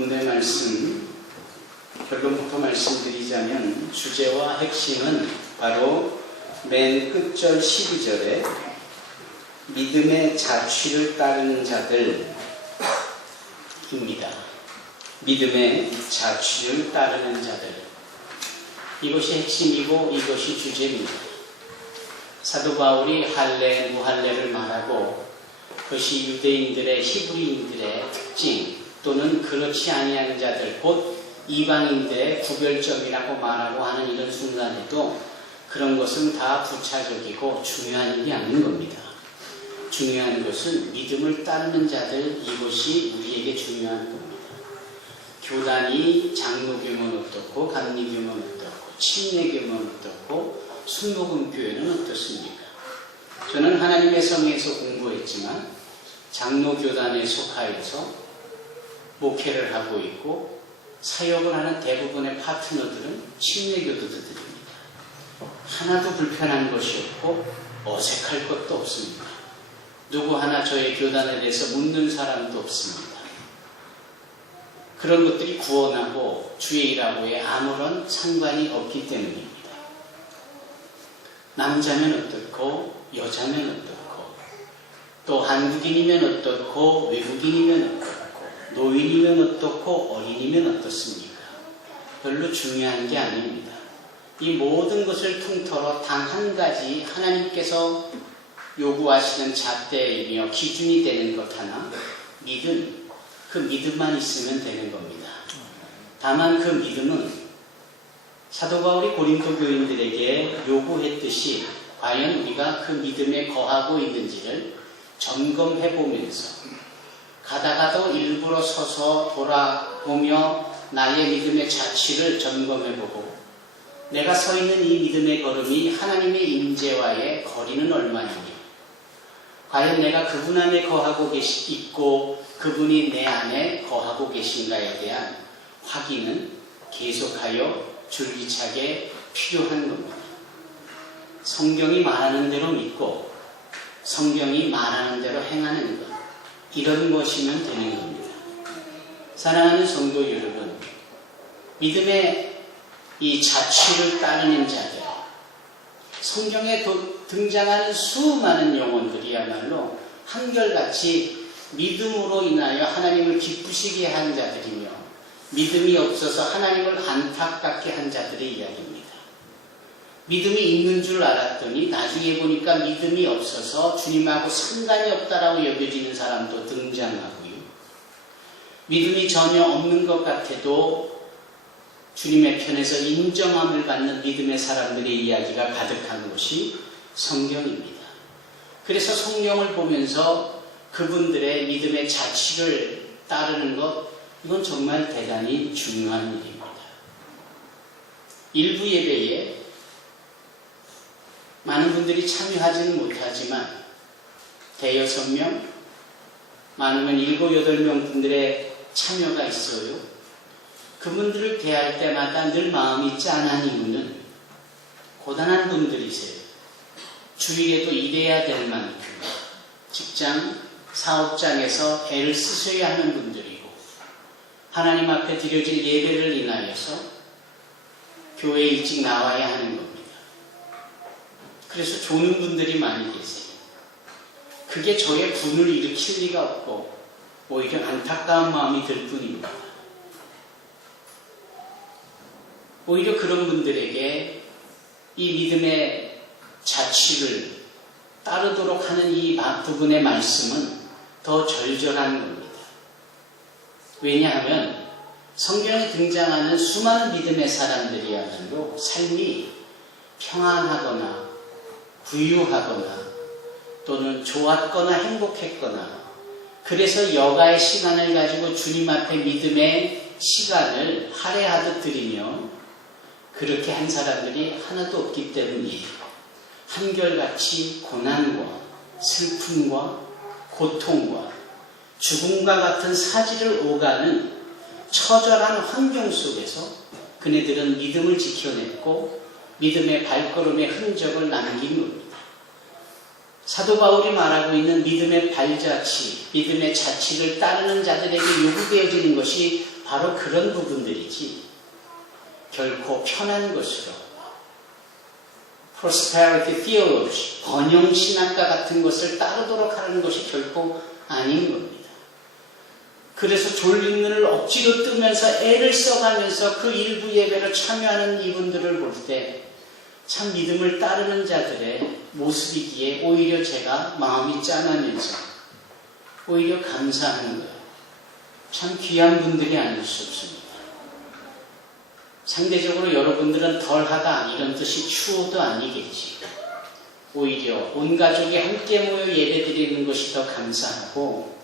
본문의 말씀 결론부터 말씀드리자면 주제와 핵심은 바로 맨 끝절 12절에 믿음의 자취를 따르는 자들입니다. 믿음의 자취를 따르는 자들. 이것이 핵심이고 이것이 주제입니다. 사도 바울이 할례, 무할례를 말하고 그것이 유대인들의 히브리인들의 특징 또는 그렇지 아니한 자들 곧 이방인들의 구별점이라고 말하고 하는 이런 순간에도 그런 것은 다 부차적이고 중요한 일이 아닌 겁니다. 중요한 것은 믿음을 따르는 자들, 이것이 우리에게 중요한 겁니다. 교단이 장로교면 어떻고 감리교면 어떻고 침례교면 어떻고 순복음교회는 어떻습니까? 저는 하나님의 성에서 공부했지만 장로교단에 속하여서 목회를 하고 있고 사역을 하는 대부분의 파트너들은 침례교도들입니다. 하나도 불편한 것이 없고 어색할 것도 없습니다. 누구 하나 저의 교단에 대해서 묻는 사람도 없습니다. 그런 것들이 구원하고 주의 일하고에 아무런 상관이 없기 때문입니다. 남자면 어떻고 여자면 어떻고 또 한국인이면 어떻고 외국인이면 어떻고 노인이면 어떻고 어린이면 어떻습니까? 별로 중요한 게 아닙니다. 이 모든 것을 통틀어 단 한 가지 하나님께서 요구하시는 잣대이며 기준이 되는 것 하나, 믿음. 그 믿음만 있으면 되는 겁니다. 다만 그 믿음은 사도 바울이 고린도 교인들에게 요구했듯이 과연 우리가 그 믿음에 거하고 있는지를 점검해 보면서 가다가도 일부러 서서 돌아보며 나의 믿음의 자취를 점검해 보고 내가 서 있는 이 믿음의 걸음이 하나님의 임재와의 거리는 얼마이니 과연 내가 그분 안에 거하고 있고 그분이 내 안에 거하고 계신가에 대한 확인은 계속하여 줄기차게 필요한 겁니다. 성경이 말하는 대로 믿고 성경이 말하는 대로 행하는 것, 이런 것이면 되는 겁니다. 사랑하는 성도 여러분, 믿음의 이 자취를 따르는 자들, 성경에 등장하는 수많은 영혼들이야말로 한결같이 믿음으로 인하여 하나님을 기쁘시게 한 자들이며 믿음이 없어서 하나님을 안타깝게 한 자들의 이야기입니다. 믿음이 있는 줄 알았더니 나중에 보니까 믿음이 없어서 주님하고 상관이 없다라고 여겨지는 사람도 등장하고요. 믿음이 전혀 없는 것 같아도 주님의 편에서 인정함을 받는 믿음의 사람들의 이야기가 가득한 것이 성경입니다. 그래서 성경을 보면서 그분들의 믿음의 자취를 따르는 것, 이건 정말 대단히 중요한 일입니다. 일부 예배에 많은 분들이 참여하지는 못하지만 대여섯 명, 많으면 7, 8명 분들의 참여가 있어요. 그분들을 대할 때마다 늘 마음이 짠한 이유는 고단한 분들이세요. 주일에도 일해야 될 만큼 직장, 사업장에서 애를 쓰셔야 하는 분들이고 하나님 앞에 드려질 예배를 인하여서 교회에 일찍 나와야 하는 겁니다. 그래서 조는 분들이 많이 계세요. 그게 저의 분을 일으킬 리가 없고 오히려 안타까운 마음이 들 뿐입니다. 오히려 그런 분들에게 이 믿음의 자취를 따르도록 하는 이 부분의 말씀은 더 절절한 겁니다. 왜냐하면 성경에 등장하는 수많은 믿음의 사람들이야말로 삶이 평안하거나 부유하거나 또는 좋았거나 행복했거나 그래서 여가의 시간을 가지고 주님 앞에 믿음의 시간을 할애하듯 드리며 그렇게 한 사람들이 하나도 없기 때문이에요. 한결같이 고난과 슬픔과 고통과 죽음과 같은 사지를 오가는 처절한 환경 속에서 그네들은 믿음을 지켜냈고 믿음의 발걸음의 흔적을 남긴 겁니다. 사도 바울이 말하고 있는 믿음의 발자취, 믿음의 자취를 따르는 자들에게 요구되어지는 것이 바로 그런 부분들이지, 결코 편한 것으로 prosperity theology, 번영신학과 같은 것을 따르도록 하는 것이 결코 아닌 겁니다. 그래서 졸린 눈을 억지로 뜨면서 애를 써가면서 그 일부 예배로 참여하는 이분들을 볼 때 참 믿음을 따르는 자들의 모습이기에 오히려 제가 마음이 짠하면서 오히려 감사하는 거예요. 참 귀한 분들이 아닐 수 없습니다. 상대적으로 여러분들은 덜하다 이런 뜻이 추호도 아니겠지. 오히려 온 가족이 함께 모여 예배드리는 것이 더 감사하고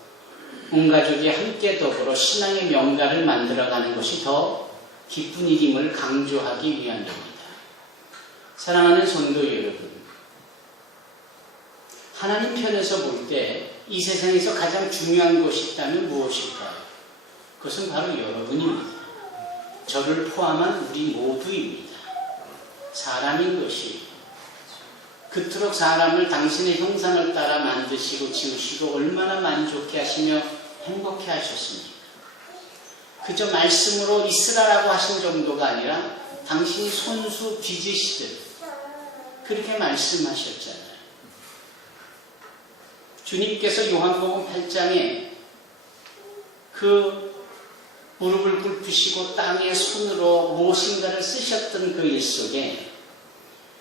온 가족이 함께 더불어 신앙의 명가를 만들어가는 것이 더 기쁜 일임을 강조하기 위함입니다. 사랑하는 성도 여러분, 하나님 편에서 볼 때 이 세상에서 가장 중요한 것이 있다면 무엇일까요? 그것은 바로 여러분입니다. 저를 포함한 우리 모두입니다. 사람인 것이 그토록 사람을 당신의 형상을 따라 만드시고 지으시고 얼마나 만족해 하시며 행복해 하셨습니까? 그저 말씀으로 있으라라고 하신 정도가 아니라 당신이 손수 빚으시듯 그렇게 말씀하셨잖아요. 주님께서 요한복음 8장에 그 무릎을 꿇으시고 땅에 손으로 무엇인가를 쓰셨던 그 일 속에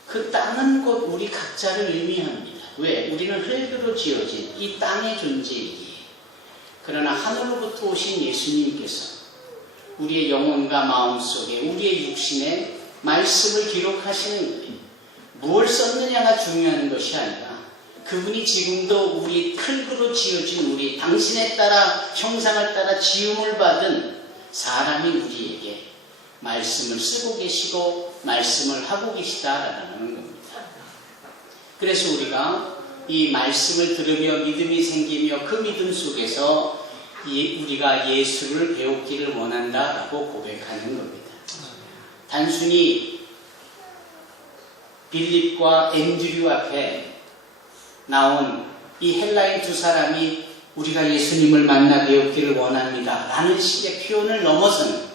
그 땅은 곧 우리 각자를 의미합니다. 왜? 우리는 흙으로 지어진 이 땅의 존재이기에. 그러나 하늘로부터 오신 예수님께서 우리의 영혼과 마음 속에 우리의 육신에 말씀을 기록하시는 거예요. 무엇을 썼느냐가 중요한 것이 아니라 그분이 지금도 우리 흙으로 지어진 우리 당신에 따라 형상을 따라 지음을 받은 사람이 우리에게 말씀을 쓰고 계시고 말씀을 하고 계시다라는 겁니다. 그래서 우리가 이 말씀을 들으며 믿음이 생기며 그 믿음 속에서 우리가 예수를 배우기를 원한다라고 고백하는 겁니다. 단순히 빌립과 앤드류 앞에 나온 이 헬라인 두 사람이 우리가 예수님을 만나 배우기를 원합니다 라는 식의 표현을 넘어서는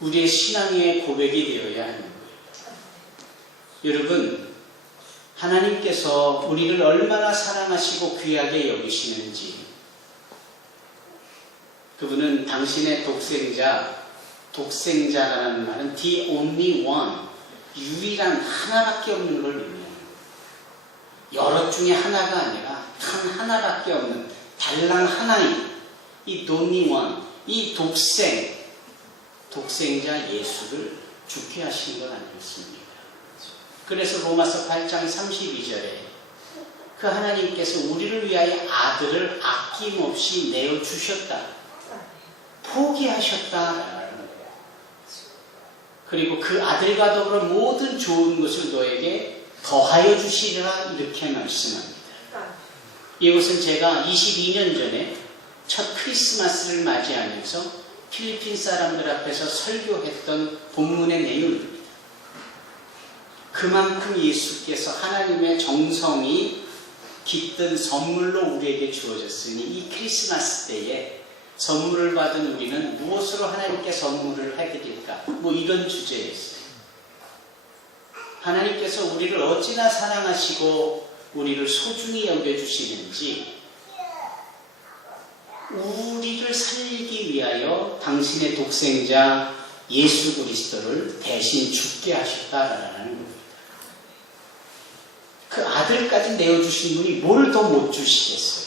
우리의 신앙의 고백이 되어야 하는 거예요. 여러분, 하나님께서 우리를 얼마나 사랑하시고 귀하게 여기시는지, 그분은 당신의 독생자라는 말은 the only one, 유일한 하나밖에 없는 걸 의미합니다. 여러 중에 하나가 아니라 단 하나밖에 없는 달랑 하나인 이 only one, 이 독생자 예수를 죽게 하신 것 아니었습니까? 그래서 로마서 8장 32절에 그 하나님께서 우리를 위하여 아들을 아낌없이 내어주셨다, 포기하셨다. 그리고 그 아들과 더불어 모든 좋은 것을 너에게 더하여 주시리라 이렇게 말씀합니다. 이것은 제가 22년 전에 첫 크리스마스를 맞이하면서 필리핀 사람들 앞에서 설교했던 본문의 내용입니다. 그만큼 예수께서 하나님의 정성이 깃든 선물로 우리에게 주어졌으니 이 크리스마스 때에 선물을 받은 우리는 무엇으로 하나님께 선물을 해드릴까? 이런 주제였어요. 하나님께서 우리를 어찌나 사랑하시고 우리를 소중히 여겨주시는지 우리를 살리기 위하여 당신의 독생자 예수 그리스도를 대신 죽게 하셨다라는 겁니다. 그 아들까지 내어주신 분이 뭘 더 못 주시겠어요?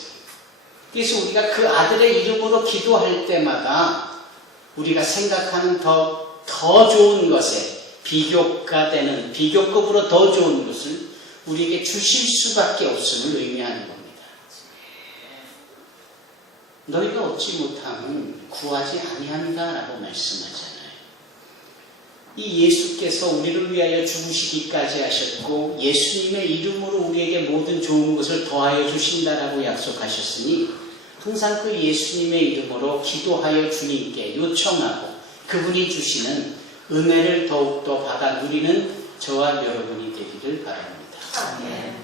그래서 우리가 그 아들의 이름으로 기도할 때마다 우리가 생각하는 더 좋은 것에 비교가 되는, 비교급으로 더 좋은 것을 우리에게 주실 수밖에 없음을 의미하는 겁니다. 너희가 얻지 못함은 구하지 아니한다라고 말씀하잖아요. 이 예수께서 우리를 위하여 죽으시기까지 하셨고 예수님의 이름으로 우리에게 모든 좋은 것을 더하여 주신다라고 약속하셨으니 항상 그 예수님의 이름으로 기도하여 주님께 요청하고 그분이 주시는 은혜를 더욱더 받아 누리는 저와 여러분이 되기를 바랍니다. 아멘.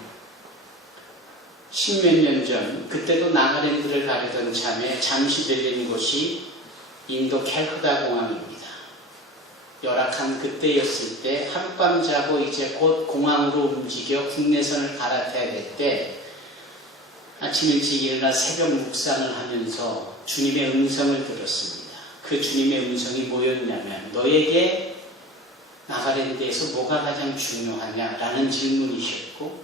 십몇 년 전, 그때도 나가랜드를 가려던 참에 잠시 들린 곳이 인도 캘쿠타 공항입니다. 열악한 그때였을 때 하룻밤 자고 이제 곧 공항으로 움직여 국내선을 갈아타야 될 때 아침 일찍 일어나 새벽 묵상을 하면서 주님의 음성을 들었습니다. 그 주님의 음성이 뭐였냐면 너에게 나가랜드에서 뭐가 가장 중요하냐라는 질문이셨고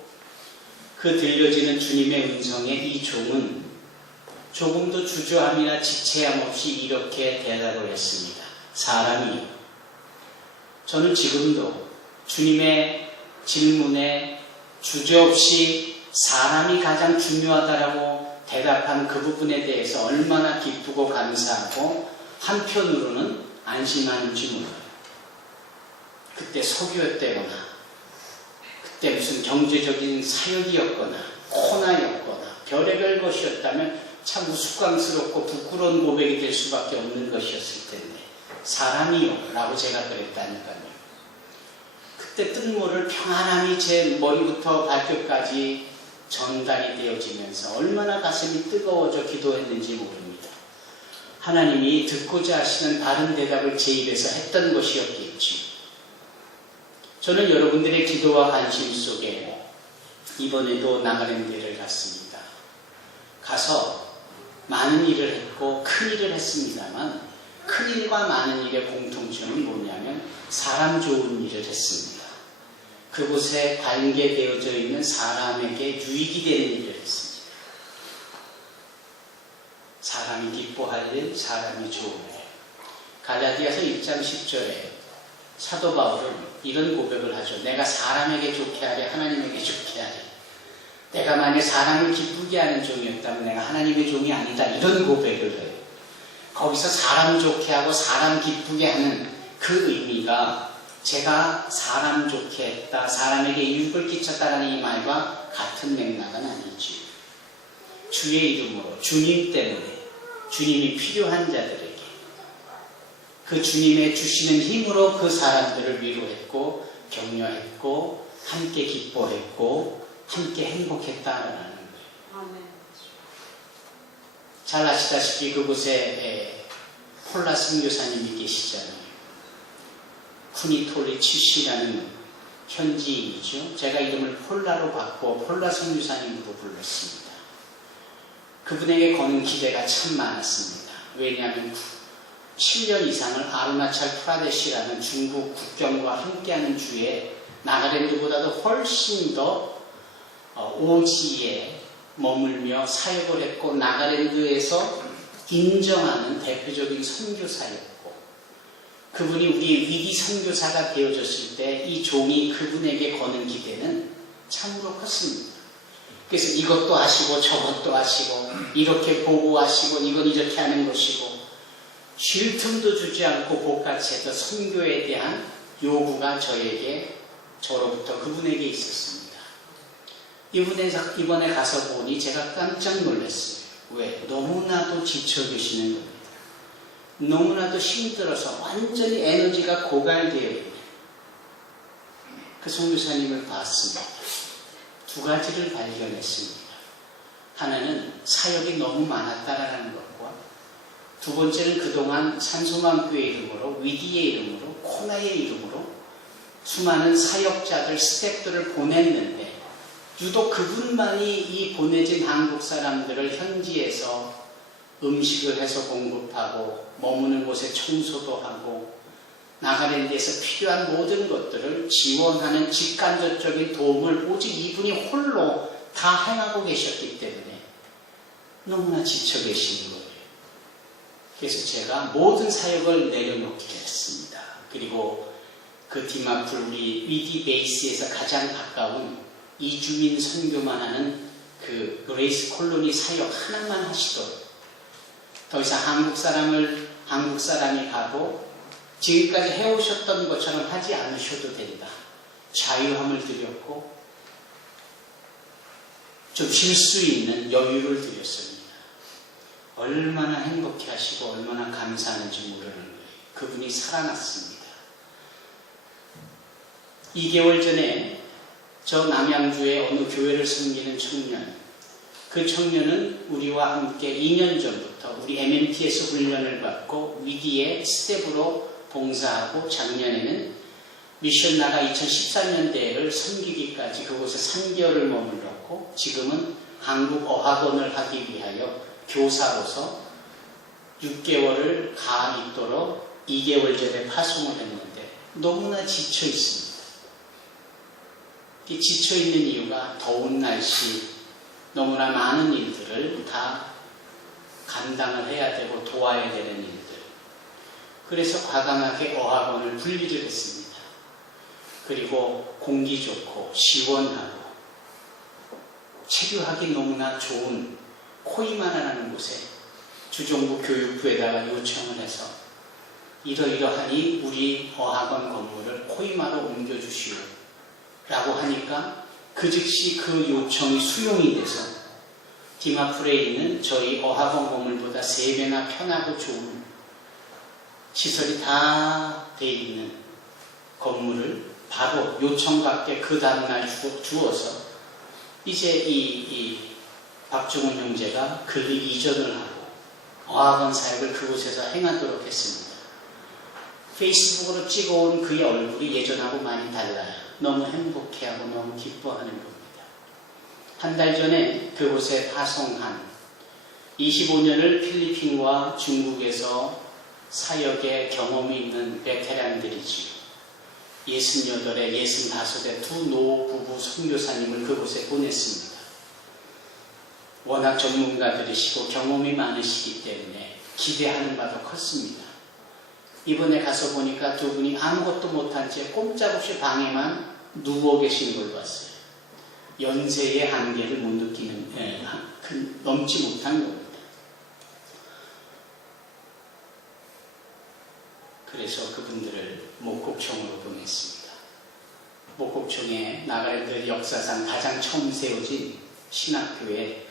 그 들려지는 주님의 음성에 이 종은 조금도 주저함이나 지체함 없이 이렇게 대답을 했습니다. 사람이요. 저는 지금도 주님의 질문에 주저없이 사람이 가장 중요하다라고 대답한 그 부분에 대해서 얼마나 기쁘고 감사하고 한편으로는 안심하는지 몰라요. 그때 석유였다거나 그때 무슨 경제적인 사역이었거나 코나였거나 별의별 것이었다면 참 우스꽝스럽고 부끄러운 고백이 될 수밖에 없는 것이었을 텐데 사람이요 라고 제가 그랬다니까요. 그때 뜬모를 평안함이 제 머리부터 발끝까지 전달이 되어지면서 얼마나 가슴이 뜨거워져 기도했는지 모릅니다. 하나님이 듣고자 하시는 바른 대답을 제 입에서 했던 것이었겠지. 저는 여러분들의 기도와 관심 속에 이번에도 나가랜드를 갔습니다. 가서 많은 일을 했고 큰 일을 했습니다만 큰 일과 많은 일의 공통점은 뭐냐면 사람 좋은 일을 했습니다. 그곳에 관계되어져 있는 사람에게 유익이 되는 일을 했습니다. 사람이 기뻐할 일, 사람이 좋은 일. 갈라디아서 1장 10절에 사도 바울은 이런 고백을 하죠. 내가 사람에게 좋게 하리 하나님에게 좋게 하리. 내가 만약 사람을 기쁘게 하는 종이었다면 내가 하나님의 종이 아니다. 이런 고백을 해요. 거기서 사람 좋게 하고 사람 기쁘게 하는 그 의미가 제가 사람 좋게 했다, 사람에게 유익을 끼쳤다라는 이 말과 같은 맥락은 아니지. 주의 이름으로, 주님 때문에, 주님이 필요한 자들에게 그 주님의 주시는 힘으로 그 사람들을 위로했고 격려했고 함께 기뻐했고 함께 행복했다라는 거예요. 잘 아시다시피 그곳에 폴라 선교사님이 계시잖아요. 쿠니톨리 치시라는 현지인이죠. 제가 이름을 폴라로 바꾸어 폴라 선교사님으로 불렀습니다. 그분에게 거는 기대가 참 많았습니다. 왜냐하면 7년 이상을 아루나찰 프라데시라는 중국 국경과 함께하는 주에 나가랜드보다도 훨씬 더 오지에 머물며 사역을 했고 나가랜드에서 인정하는 대표적인 선교사였고 그분이 우리의 위기 선교사가 되어졌을 때 이 종이 그분에게 거는 기대는 참으로 컸습니다. 그래서 이것도 하시고 저것도 하시고 이렇게 보고하시고 이건 이렇게 하는 것이고 쉴 틈도 주지 않고 복같이 선교에 대한 요구가 저로부터 그분에게 있었습니다. 이번에 가서 보니 제가 깜짝 놀랐어요. 왜? 너무나도 지쳐 계시는 겁니다. 너무나도 힘들어서 완전히 에너지가 고갈되어 있는 그 선교사님을 봤습니다. 두 가지를 발견했습니다. 하나는 사역이 너무 많았다라는 것과 두 번째는 그동안 산소망교회 이름으로 위기의 이름으로 코나의 이름으로 수많은 사역자들 스태프들을 보냈는데 유독 그분만이 이 보내진 한국 사람들을 현지에서 음식을 해서 공급하고 머무는 곳에 청소도 하고 나가랜드에서 필요한 모든 것들을 지원하는 직간접적인 도움을 오직 이분이 홀로 다 행하고 계셨기 때문에 너무나 지쳐 계시는 거예요. 그래서 제가 모든 사역을 내려놓기로 했습니다. 그리고 그 디마풀 우리 위디 베이스에서 가장 가까운 이주민 선교만 하는 그 그레이스 콜로니 사역 하나만 하시도록 더 이상 한국 사람이 가도 지금까지 해오셨던 것처럼 하지 않으셔도 된다. 자유함을 드렸고 좀 쉴 수 있는 여유를 드렸습니다. 얼마나 행복해 하시고 얼마나 감사하는지 모르는 거예요. 그분이 살아났습니다. 2개월 전에 저 남양주의 어느 교회를 섬기는 청년 그 청년은 우리와 함께 2년 전부터 우리 MMT에서 훈련을 받고 위기의 스텝으로 봉사하고 작년에는 미션 나가 2014년 대회를 섬기기까지 그곳에 3개월을 머물렀고 지금은 한국 어학원을 하기 위하여 교사로서 6개월을 가 있도록 2개월 전에 파송을 했는데 너무나 지쳐 있습니다. 이 지쳐 있는 이유가 더운 날씨, 너무나 많은 일들을 다 감당을 해야 되고 도와야 되는 일들. 그래서 과감하게 어학원을 분리를 했습니다. 그리고 공기 좋고 시원하고 체류하기 너무나 좋은 코이마나라는 곳에 주정부 교육부에다가 요청을 해서 이러이러하니 우리 어학원 건물을 코이마로 옮겨주시오 라고 하니까 그 즉시 그 요청이 수용이 돼서 디마풀에 있는 저희 어학원 건물보다 3배나 편하고 좋은 시설이 다 돼 있는 건물을 바로 요청받게 그 다음날 주어서 이제 이 박종훈 형제가 그를 이전을 하고 어학원 사역을 그곳에서 행하도록 했습니다. 페이스북으로 찍어온 그의 얼굴이 예전하고 많이 달라요. 너무 행복해하고 너무 기뻐하는 겁니다. 한 달 전에 그곳에 파송한 25년을 필리핀과 중국에서 사역의 경험이 있는 베테랑들이지요. 68에 65의 두 노부부 선교사님을 그곳에 보냈습니다. 워낙 전문가들이시고 경험이 많으시기 때문에 기대하는 바도 컸습니다. 이번에 가서 보니까 두 분이 아무것도 못한 채 꼼짝없이 방에만 누워 계신 걸 봤어요. 연세의 한계를 못 느끼는, 넘지 못한 겁니다. 그래서 그분들을 목곡청으로 보냈습니다. 목곡청에 나가랜드 역사상 가장 처음 세워진 신학교에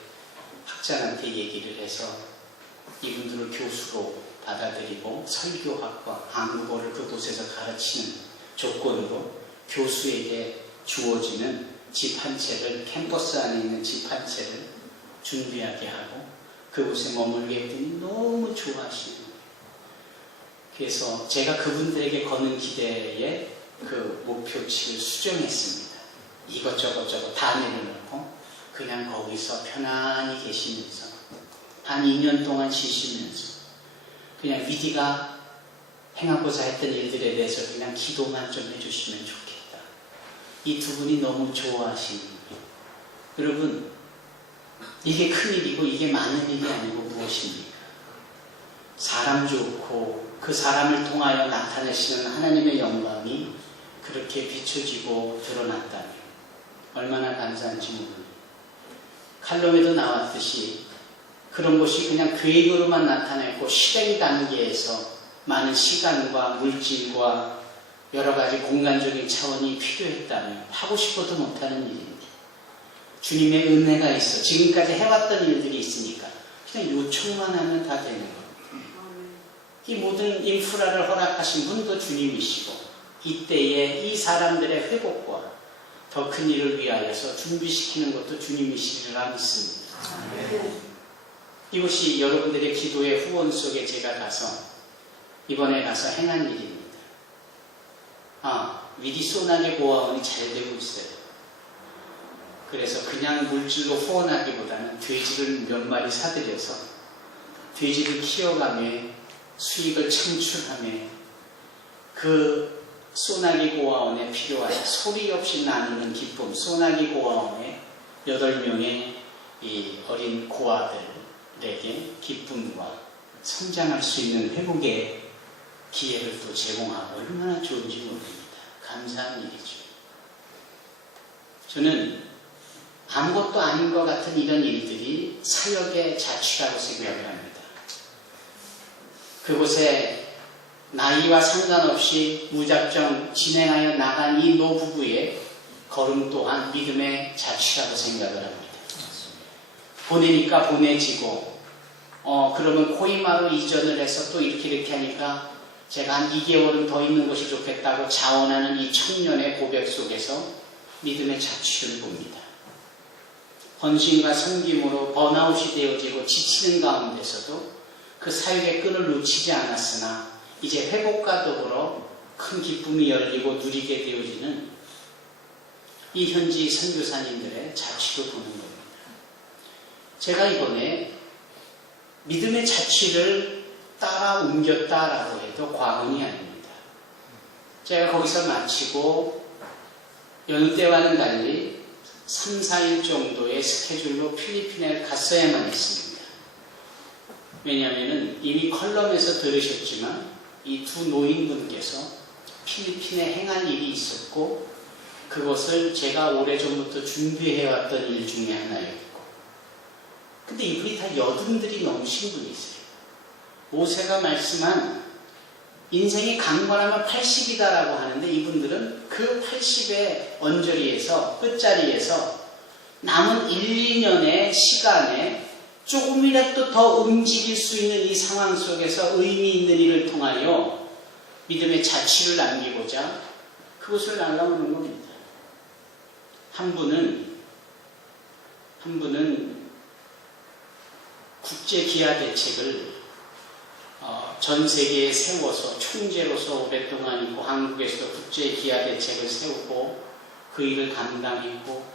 학자한테 얘기를 해서 이분들을 교수로 받아들이고 설교학과 한국어를 그곳에서 가르치는 조건으로 교수에게 주어지는 집 한 채를, 캠퍼스 안에 있는 집 한 채를 준비하게 하고 그곳에 머물게 했더니 너무 좋아하시는 거예요. 그래서 제가 그분들에게 거는 기대에 그 목표치를 수정했습니다. 이것저것 다 내려놓고 그냥 거기서 편안히 계시면서 한 2년 동안 쉬시면서 그냥 위디가 행하고자 했던 일들에 대해서 그냥 기도만 좀 해주시면 좋겠다. 이 두 분이 너무 좋아하시는 거예요. 여러분, 이게 큰일이고 이게 많은 일이 아니고 무엇입니까? 사람 좋고 그 사람을 통하여 나타내시는 하나님의 영광이 그렇게 비춰지고 드러났다면 얼마나 감사한지 모릅니다. 칼럼에도 나왔듯이 그런 것이 그냥 계획으로만 나타냈고 실행 단계에서 많은 시간과 물질과 여러 가지 공간적인 차원이 필요했다면 하고 싶어도 못하는 일입니다. 주님의 은혜가 있어 지금까지 해왔던 일들이 있으니까 그냥 요청만 하면 다 되는 겁니다. 이 모든 인프라를 허락하신 분도 주님이시고 이때에 이 사람들의 회복과 더 큰 일을 위하여서 준비시키는 것도 주님이시리라 믿습니다. 이것이 여러분들의 기도의 후원 속에 제가 가서 이번에 가서 행한 일입니다. 위디 소나게 고아원이 잘 되고 있어요. 그래서 그냥 물질로 후원하기보다는 돼지를 몇 마리 사들여서 돼지를 키워가며 수익을 창출하며 그 소나기 고아원에 필요한 소리 없이 나누는 기쁨, 소나기 고아원에 8명의 이 어린 고아들에게 기쁨과 성장할 수 있는 회복의 기회를 또 제공하고 얼마나 좋은지 모릅니다. 감사한 일이죠. 저는 아무것도 아닌 것 같은 이런 일들이 사역의 자취라고 생각을 합니다. 그곳에 나이와 상관없이 무작정 진행하여 나간 이 노부부의 걸음 또한 믿음의 자취라고 생각을 합니다. 보내니까 보내지고 그러면 코이마로 이전을 해서 또 이렇게 하니까 제가 한 2개월은 더 있는 것이 좋겠다고 자원하는 이 청년의 고백 속에서 믿음의 자취를 봅니다. 헌신과 섬김으로 번아웃이 되어지고 지치는 가운데서도 그 사역의 끈을 놓치지 않았으나 이제 회복과 더불어 큰 기쁨이 열리고 누리게 되어지는 이 현지 선교사님들의 자취를 보는 겁니다. 제가 이번에 믿음의 자취를 따라 옮겼다라고 해도 과언이 아닙니다. 제가 거기서 마치고 여느 때와는 달리 3, 4일 정도의 스케줄로 필리핀에 갔어야만 했습니다. 왜냐하면 이미 컬럼에서 들으셨지만 이 두 노인분께서 필리핀에 행한 일이 있었고 그것을 제가 오래전부터 준비해왔던 일 중에 하나였고, 근데 이분이 다 여든들이 넘으신 분이세요. 모세가 말씀한 인생이 강건하면 80이다라고 하는데 이분들은 그 80의 언저리에서 끝자리에서 남은 1, 2년의 시간에 조금이라도 더 움직일 수 있는 이 상황 속에서 의미 있는 일을 통하여 믿음의 자취를 남기고자 그것을 날아오는 겁니다. 한 분은 국제기아 대책을 전 세계에 세워서 총재로서 오랫동안 있고 한국에서도 국제기아 대책을 세우고 그 일을 감당했고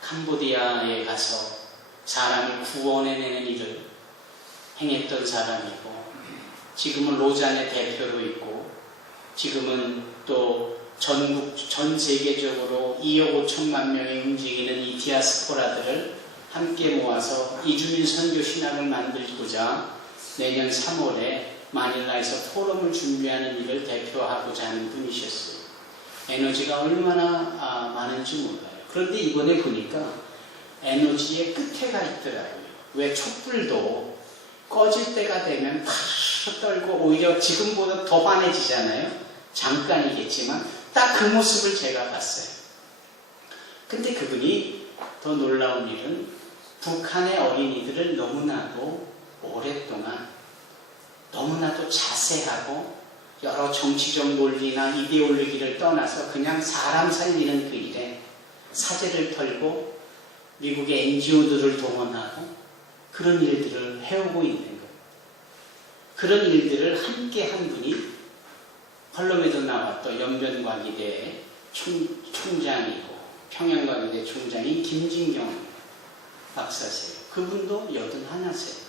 캄보디아에 가서 사람을 구원해내는 일을 행했던 사람이고 지금은 로잔의 대표로 있고 지금은 또 전 세계적으로 2억 5천만 명이 움직이는 이 디아스포라들을 함께 모아서 이주민 선교 신학을 만들고자 내년 3월에 마닐라에서 포럼을 준비하는 일을 대표하고자 하는 분이셨어요. 에너지가 얼마나 많은지 몰라요. 그런데 이번에 보니까 에너지의 끝에 가 있더라고요. 왜 촛불도 꺼질 때가 되면 팍 떨고 오히려 지금보다 더 환해지잖아요. 잠깐이겠지만 딱 그 모습을 제가 봤어요. 근데 그분이 더 놀라운 일은 북한의 어린이들을 너무나도 오랫동안 너무나도 자세하고 여러 정치적 논리나 이데올로기를 떠나서 그냥 사람 살리는 그 일에 사제를 털고 미국의 NGO들을 동원하고 그런 일들을 해오고 있는 거예요. 그런 일들을 함께 한 분이 컬럼에도 나왔던 연변과기대 총장이고 평양과기대 총장인 김진경 박사세요. 그분도 81세요.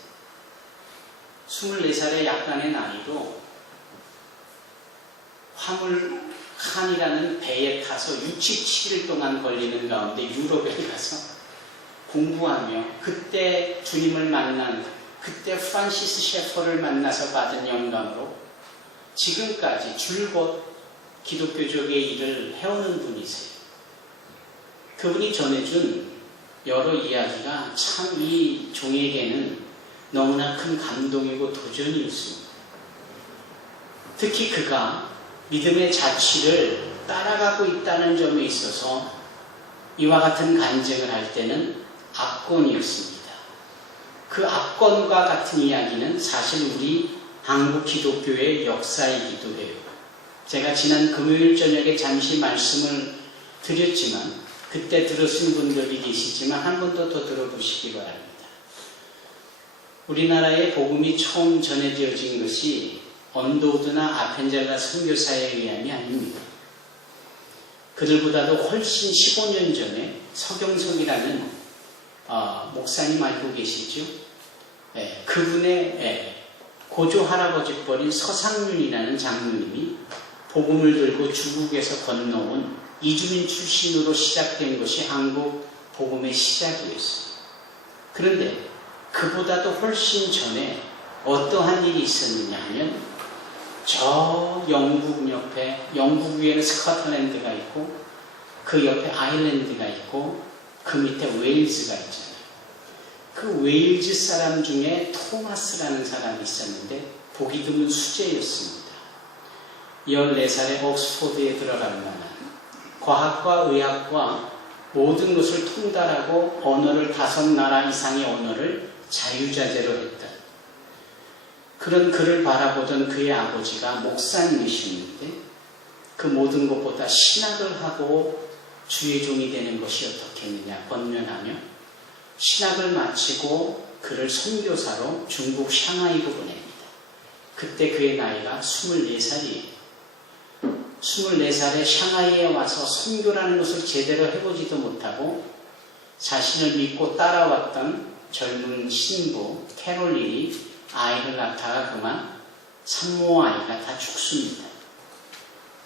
24살의 약간의 나이로 화물칸이라는 배에 타서 67일 동안 걸리는 가운데 유럽에 가서 공부하며 그때 주님을 만난 그때 프란시스 셰퍼를 만나서 받은 영감으로 지금까지 줄곧 기독교적의 일을 해오는 분이세요. 그분이 전해준 여러 이야기가 참 이 종에게는 너무나 큰 감동이고 도전이었습니다. 특히 그가 믿음의 자취를 따라가고 있다는 점에 있어서 이와 같은 간증을 할 때는 압권이었습니다. 그 압권과 같은 이야기는 사실 우리 한국 기독교의 역사이기도 해요. 제가 지난 금요일 저녁에 잠시 말씀을 드렸지만 그때 들으신 분들이 계시지만 한 번 더 들어보시기 바랍니다. 우리나라의 복음이 처음 전해지어진 것이 언더우드나 아펜젤라 선교사에 의함이 아닙니다. 그들보다도 훨씬 15년 전에 서경석이라는 목사님 알고 계시죠? 네, 그분의 고조 할아버지뻘인 서상윤이라는 장로님이 복음을 들고 중국에서 건너온 이주민 출신으로 시작된 것이 한국 복음의 시작이었어요. 그런데 그보다도 훨씬 전에 어떠한 일이 있었느냐 하면 저 영국 옆에, 영국 위에는 스코틀랜드가 있고 그 옆에 아일랜드가 있고 그 밑에 웨일즈가 있잖아요. 그 웨일즈 사람 중에 토마스라는 사람이 있었는데 보기 드문 수재였습니다. 14살에 옥스포드에 들어갈 만한 과학과 의학과 모든 것을 통달하고 언어를 5나라 이상의 언어를 자유자재로 했다. 그런 그를 바라보던 그의 아버지가 목사님이셨는데 그 모든 것보다 신학을 하고 주의 종이 되는 것이 어떻겠느냐 권면하며 신학을 마치고 그를 선교사로 중국 샹하이로 보냅니다. 그때 그의 나이가 24살이에요. 24살에 샹하이에 와서 선교라는 것을 제대로 해보지도 못하고 자신을 믿고 따라왔던 젊은 신부 캐롤린이 아이를 낳다가 그만 산모 아이가 다 죽습니다.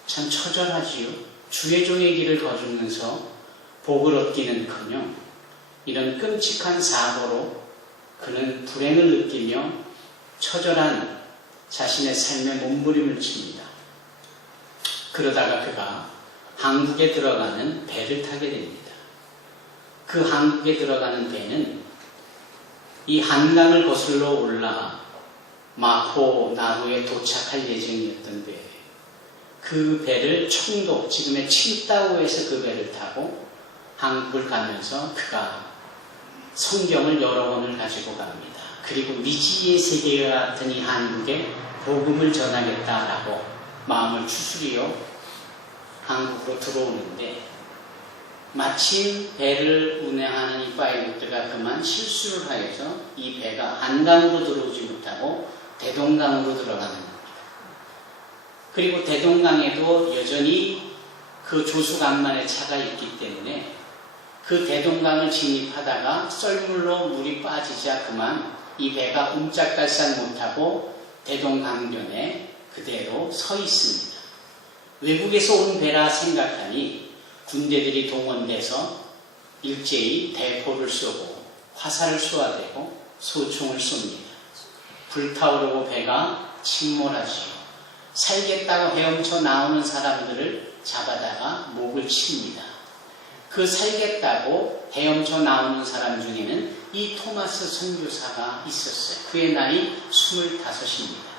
참 처절하지요. 주의 종의 길을 거주면서 복을 얻기는커녕 이런 끔찍한 사고로 그는 불행을 느끼며 처절한 자신의 삶에 몸부림을 칩니다. 그러다가 그가 한국에 들어가는 배를 타게 됩니다. 그 한국에 들어가는 배는 이 한강을 거슬러 올라 마포, 나루에 도착할 예정이었던 배예요. 그 배를 청도, 지금의 칭다오에서 그 배를 타고 한국을 가면서 그가 성경을 여러 권을 가지고 갑니다. 그리고 미지의 세계와 같은 이 한국에 복음을 전하겠다라고 마음을 추스리어 한국으로 들어오는데 마침 배를 운행하는 이 파일럿가 그만 실수를 하여서 이 배가 한강으로 들어오지 못하고 대동강으로 들어가는 겁니다. 그리고 대동강에도 여전히 그 조수간만의 차가 있기 때문에 그 대동강을 진입하다가 썰물로 물이 빠지자 그만 이 배가 옴짝달싹 못하고 대동강변에 그대로 서 있습니다. 외국에서 온 배라 생각하니 군대들이 동원돼서 일제히 대포를 쏘고 화살을 쏘아대고 소총을 쏩니다. 불타오르고 배가 침몰하지요. 살겠다고 헤엄쳐 나오는 사람들을 잡아다가 목을 칩니다. 그 살겠다고 헤엄쳐 나오는 사람 중에는 이 토마스 선교사가 있었어요. 그의 나이 25입니다.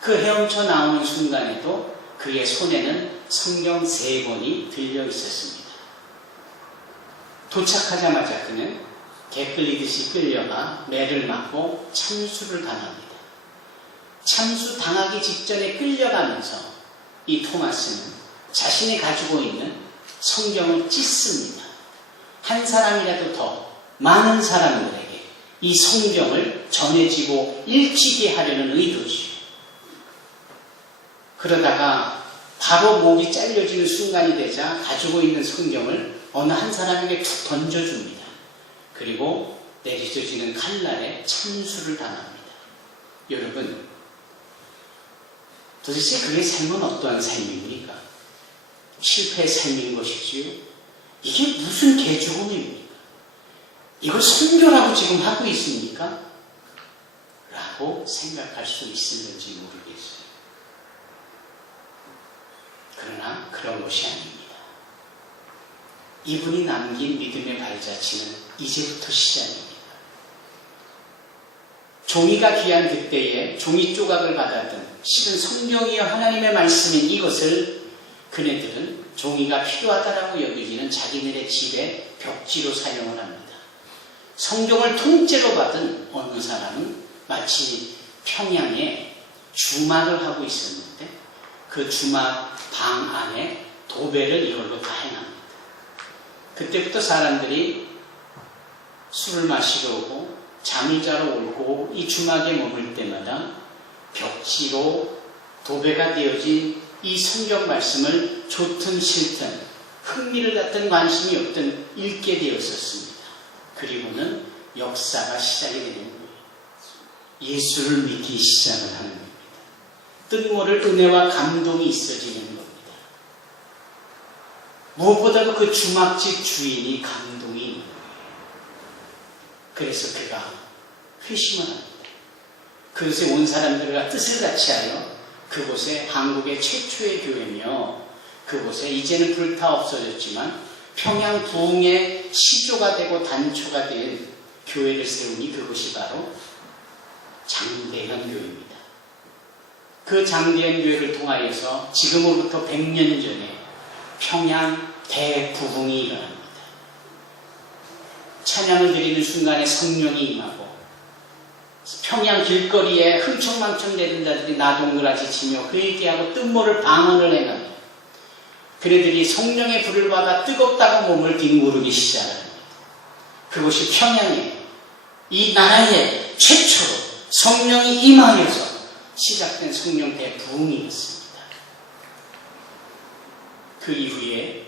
그 헤엄쳐 나오는 순간에도 그의 손에는 성경 3권이 들려 있었습니다. 도착하자마자 그는 개 끌리듯이 끌려가 매를 맞고 참수를 당합니다. 참수 당하기 직전에 끌려가면서 이 토마스는 자신이 가지고 있는 성경을 찢습니다. 한 사람이라도 더 많은 사람들에게 이 성경을 전해지고 읽히게 하려는 의도지요. 그러다가 바로 목이 잘려지는 순간이 되자 가지고 있는 성경을 어느 한 사람에게 툭 던져줍니다. 그리고 내리쳐지는 칼날에 참수를 당합니다. 여러분, 도대체 그의 삶은 어떠한 삶입니까? 실패의 삶인 것이지요. 이게 무슨 개죽음입니까? 이걸 선교라고 지금 하고 있습니까? 라고 생각할 수 있을는지 모르겠어요. 그러나 그런 것이 아닙니다. 이분이 남긴 믿음의 발자취는 이제부터 시작입니다. 종이가 귀한 그때에 종이 조각을 받았던 실은 성경이여 하나님의 말씀인 이것을 그네들은 종이가 필요하다라고 여겨지는 자기네의 집에 벽지로 사용을 합니다. 성경을 통째로 받은 어느 사람은 마치 평양에 주막을 하고 있었는데 그 주막 방 안에 도배를 이걸로 다 해놨습니다. 그때부터 사람들이 술을 마시러 오고 잠을 자러 오고 이 주막에 머물 때마다 벽지로 도배가 되어진 이 성경 말씀을 좋든 싫든 흥미를 갖든 관심이 없든 읽게 되었었습니다. 그리고는 역사가 시작이 되는 거예요. 예수를 믿기 시작을 하는 겁니다. 뜻모를 은혜와 감동이 있어지는 겁니다. 무엇보다도 그 주막집 주인이 감동이 있는 거예요. 그래서 그가 회심을 합니다. 그곳에 온 사람들과 뜻을 같이 하여 그곳에 한국의 최초의 교회며 그곳에 이제는 불타 없어졌지만 평양 부흥의 시조가 되고 단초가 된 교회를 세우니 그곳이 바로 장대현 교회입니다. 그 장대현 교회를 통하여서 지금으로부터 100년 전에 평양 대부흥이 일어납니다. 찬양을 드리는 순간에 성령이 임하고 평양 길거리에 흥청망청 대는 자들이 나동그라지 치며 회개하고 뜻모를 방언을 행합니다. 그네들이 성령의 불을 받아 뜨겁다고 몸을 뒹구르기 시작합니다. 그곳이 평양이에요. 이 나라에 최초로 성령이 임하여서 시작된 성령 대부흥이었습니다. 그 이후에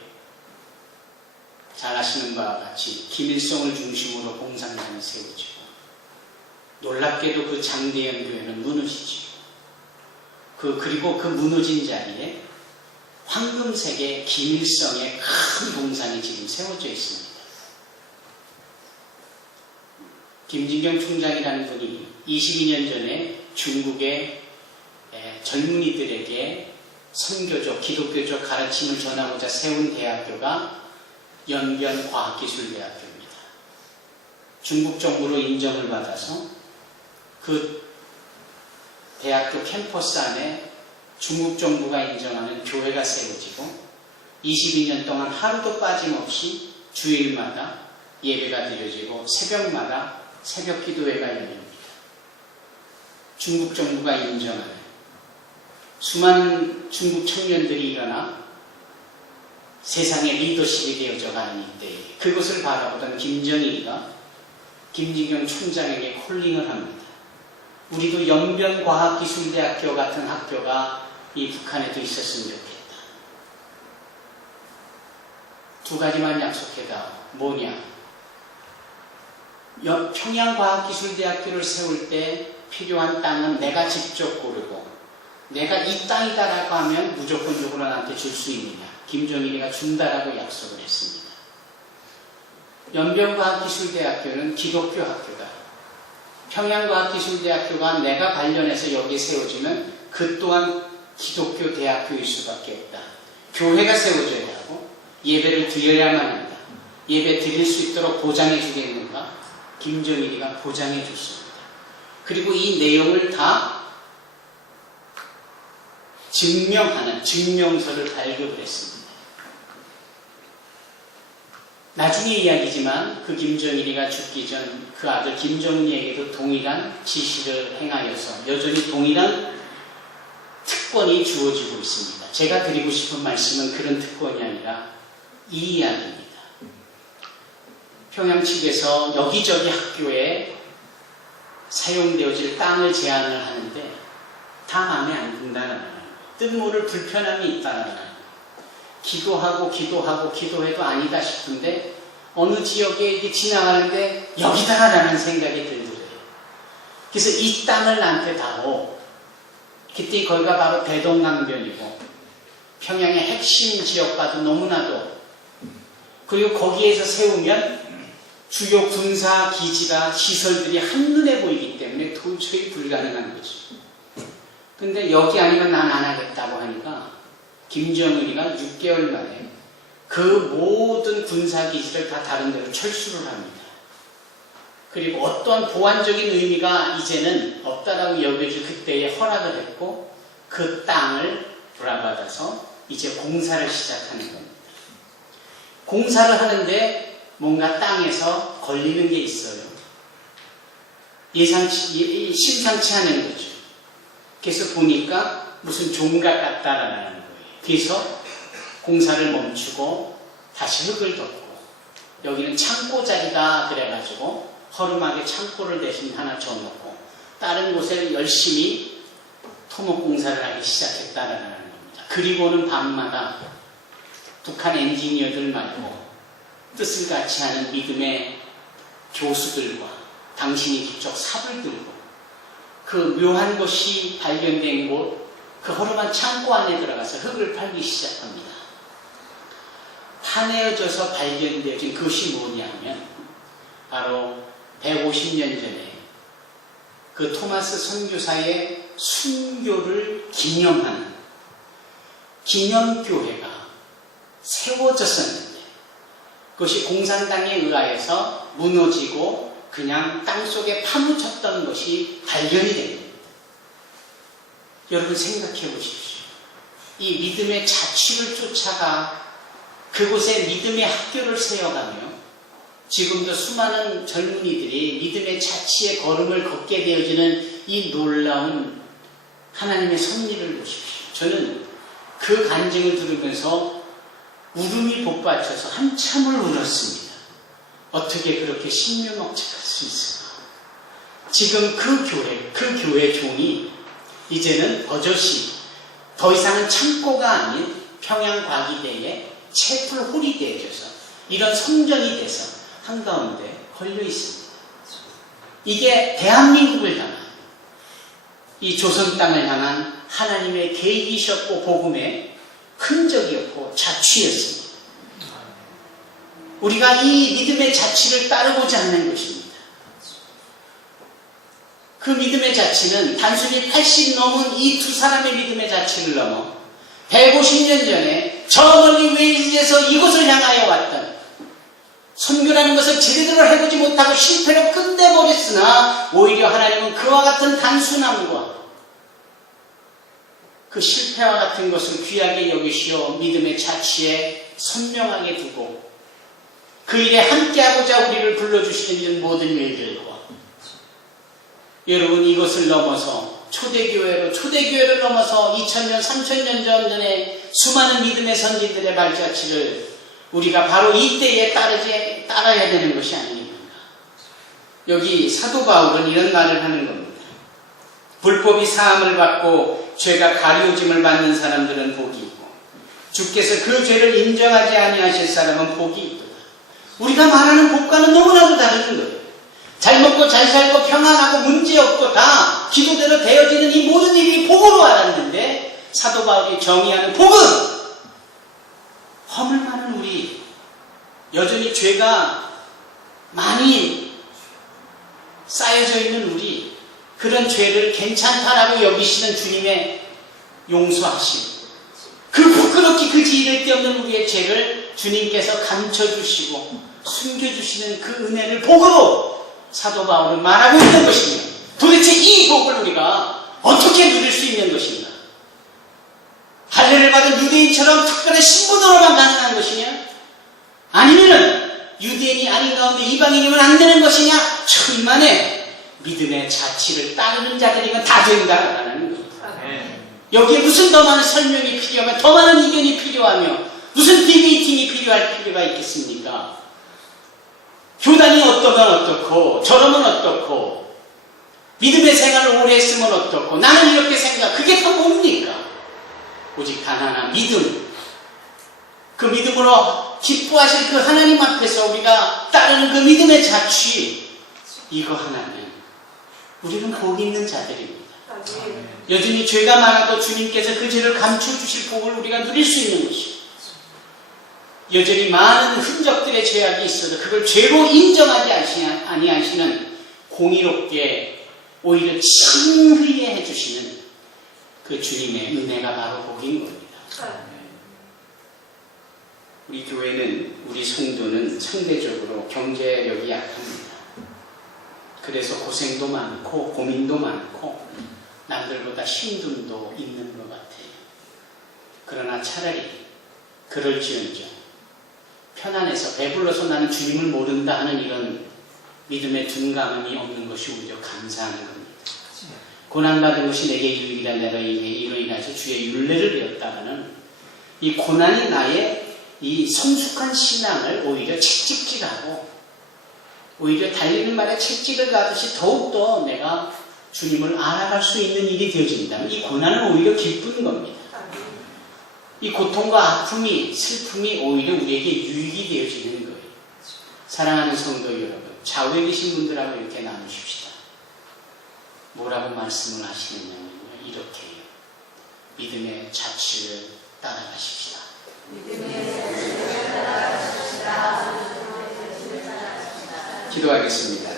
잘 아시는 바와 같이 김일성을 중심으로 공산당이 세워지고 놀랍게도 그 장대현 교회는 무너지죠. 그리고 그 무너진 자리에 황금색의 김일성의 큰 동상이 지금 세워져 있습니다. 김진경 총장이라는 분이 22년 전에 중국의 젊은이들에게 선교적, 기독교적 가르침을 전하고자 세운 대학교가 연변과학기술대학교입니다. 중국 정부로 인정을 받아서 그 대학교 캠퍼스 안에 중국 정부가 인정하는 교회가 세워지고 22년 동안 하루도 빠짐없이 주일마다 예배가 드려지고 새벽마다 새벽 기도회가 열립니다. 중국 정부가 인정하는 수많은 중국 청년들이 일어나 세상의 리더십이 되어져 가는 이때에 그것을 바라보던 김정일이가 김진경 총장에게 콜링을 합니다. 우리도 연변과학기술대학교 같은 학교가 이 북한에도 있었으면 좋겠다. 두 가지만 약속해다. 뭐냐? 평양과학기술대학교를 세울 때 필요한 땅은 내가 직접 고르고 내가 이 땅이다라고 하면 무조건적으로 나한테 줄 수 있느냐? 김정일이가 준다라고 약속을 했습니다. 연변과학기술대학교는 기독교 학교다. 평양과학기술대학교가 내가 관련해서 여기에 세워지면 그 또한 기독교 대학교일 수밖에 없다. 교회가 세워져야 하고 예배를 드려야만 한다. 예배 드릴 수 있도록 보장해 주겠는가? 김정일이가 보장해 줬습니다. 그리고 이 내용을 다 증명하는 증명서를 발급을 했습니다. 나중에 이야기지만 그 김정일이가 죽기 전 그 아들 김정은이에게도 동일한 지시를 행하여서 여전히 동일한 특권이 주어지고 있습니다. 제가 드리고 싶은 말씀은 그런 특권이 아니라 이 이야기입니다. 평양 측에서 여기저기 학교에 사용되어질 땅을 제한을 하는데 다 마음에 안 든다는 거예요. 뜻모를 불편함이 있다는 거예요. 기도해도 아니다 싶은데 어느 지역에 이렇게 지나가는데 여기다라는 생각이 들더래요. 그래서 이 땅을 나한테 다오. 그때 거기가 바로 대동강변이고 평양의 핵심 지역과도 너무나도 그리고 거기에서 세우면 주요 군사 기지가 시설들이 한눈에 보이기 때문에 도저히 불가능한 거죠. 근데 여기 아니면 난 안 하겠다고 하니까 김정일이가 6개월 만에 그 모든 군사기지를 다 다른 데로 철수를 합니다. 그리고 어떠한 보완적인 의미가 이제는 없다라고 여겨질 그때에 허락을 했고 그 땅을 불화받아서 이제 공사를 시작하는 겁니다. 공사를 하는데 뭔가 땅에서 걸리는 게 있어요. 심상치 않은 거죠. 그래서 보니까 무슨 종각 같다라는 거예요. 그래서 공사를 멈추고 다시 흙을 덮고 여기는 창고 자리다 그래가지고 허름하게 창고를 대신 하나 져놓고 다른 곳에 열심히 토목 공사를 하기 시작했다라는 겁니다. 그리고는 밤마다 북한 엔지니어들 말고 뜻을 같이 하는 믿음의 교수들과 당신이 직접 삽을 들고 그 묘한 것이 발견된 곳, 그 허름한 창고 안에 들어가서 흙을 팔기 시작합니다. 파내어져서 발견되어진 그것이 뭐냐면 바로 150년 전에 그 토마스 선교사의 순교를 기념하는 기념교회가 세워졌었는데 그것이 공산당에 의하여서 무너지고 그냥 땅속에 파묻혔던 것이 발견이 됩니다. 여러분 생각해 보십시오. 이 믿음의 자취를 쫓아가 그곳에 믿음의 학교를 세워가며 지금도 수많은 젊은이들이 믿음의 자취의 걸음을 걷게 되어지는 이 놀라운 하나님의 섭리를 보십시오. 저는 그 간증을 들으면서 울음이 복받쳐서 한참을 울었습니다. 어떻게 그렇게 신명억측할 수 있을까? 지금 그 교회 종이 이제는 버젓이 더 이상은 창고가 아닌 평양과기대에 채플홀이 되어져서 이런 성전이 돼서 한가운데 걸려 있습니다. 이게 대한민국을 향한, 이 조선 땅을 향한 하나님의 계획이셨고 복음의 흔적이었고 자취였습니다. 우리가 이 믿음의 자취를 따르고자 하는 것입니다. 그 믿음의 자취는 단순히 80 넘은 이 두 사람의 믿음의 자취를 넘어 150년 전에 저 멀리 웨일즈에서 이곳을 향하여 왔던, 선교라는 것을 제대로 해보지 못하고 실패로 끝내버렸으나 오히려 하나님은 그와 같은 단순함과 그 실패와 같은 것을 귀하게 여기시어 믿음의 자취에 선명하게 두고 그 일에 함께하고자 우리를 불러주시는 모든 일들과, 여러분 이것을 넘어서 초대교회를 넘어서 2000년, 3000년 전에 수많은 믿음의 선지들의 발자취를 우리가 바로 이때에 따라야 되는 것이 아닙니까? 여기 사도 바울은 이런 말을 하는 겁니다. 불법이 사함을 받고 죄가 가리워짐을 받는 사람들은 복이 있고 주께서 그 죄를 인정하지 아니하실 사람은 복이 있도다. 우리가 말하는 복과는 너무나도 다른 거예요. 잘 먹고 잘 살고 평안하고 문제없고 다 기도대로 되어지는 이 모든 일이 복으로 알았는데, 사도 바울이 정의하는 복은 허물 많은 우리, 여전히 죄가 많이 쌓여져 있는 우리, 그런 죄를 괜찮다라고 여기시는 주님의 용서하심, 그 부끄럽게 그지 이를 데 없는 우리의 죄를 주님께서 감춰주시고 숨겨주시는 그 은혜를 복으로 사도 바울은 말하고 있는 것입니다. 도대체 이 복을 우리가 어떻게 누릴 수 있는 것인가? 할례를 받은 유대인처럼 특별한 신분으로만 가능한 것이냐? 아니면 유대인이 아닌 가운데 이방인이면 안 되는 것이냐? 천만에 믿음의 자취를 따르는 자들이면 다 된다라는 겁니다. 여기에 무슨 더 많은 설명이 필요하며 더 많은 의견이 필요하며 무슨 디베이팅이 필요할 필요가 있겠습니까? 교단이 어떠면 어떻고 저러면 어떻고 믿음의 생활을 오래 했으면 어떻고 나는 이렇게 생각, 그게 다 뭡니까? 오직 단 하나, 믿음. 그 믿음으로 기뻐하실 그 하나님 앞에서 우리가 따르는 그 믿음의 자취, 이거 하나는 우리는 복 있는 자들입니다. 여전히 죄가 많아도 주님께서 그 죄를 감춰주실 복을 우리가 누릴 수 있는 것입니다. 여전히 많은 흔적들의 죄악이 있어도 그걸 죄로 인정하지 아니하시는, 공의롭게 오히려 칭의해 해주시는 그 주님의 은혜가 바로 복인 겁니다. 우리 교회는, 우리 성도는 상대적으로 경제력이 약합니다. 그래서 고생도 많고 고민도 많고 남들보다 힘듦도 있는 것 같아요. 그러나 차라리 그럴지언정 편안해서 배불러서 나는 주님을 모른다 하는 이런 믿음의 둔감함이 없는 것이 오히려 감사하는 겁니다. 고난받은 것이 내게 유익이라 내가 이로 인하여 주의 율례를 배웠다가는 이 고난이 나의 이 성숙한 신앙을 오히려 채찍질하고 오히려 달리는 말에 채찍을 가듯이 더욱더 내가 주님을 알아갈 수 있는 일이 되어진다면 이 고난은 오히려 기쁜 겁니다. 이 고통과 아픔이, 슬픔이 오히려 우리에게 유익이 되어지는 거예요. 사랑하는 성도 여러분, 좌우에 계신 분들하고 이렇게 나누십시다. 뭐라고 말씀을 하시느냐면 이렇게 믿음의 자취를 따라가십시다. 기도하겠습니다.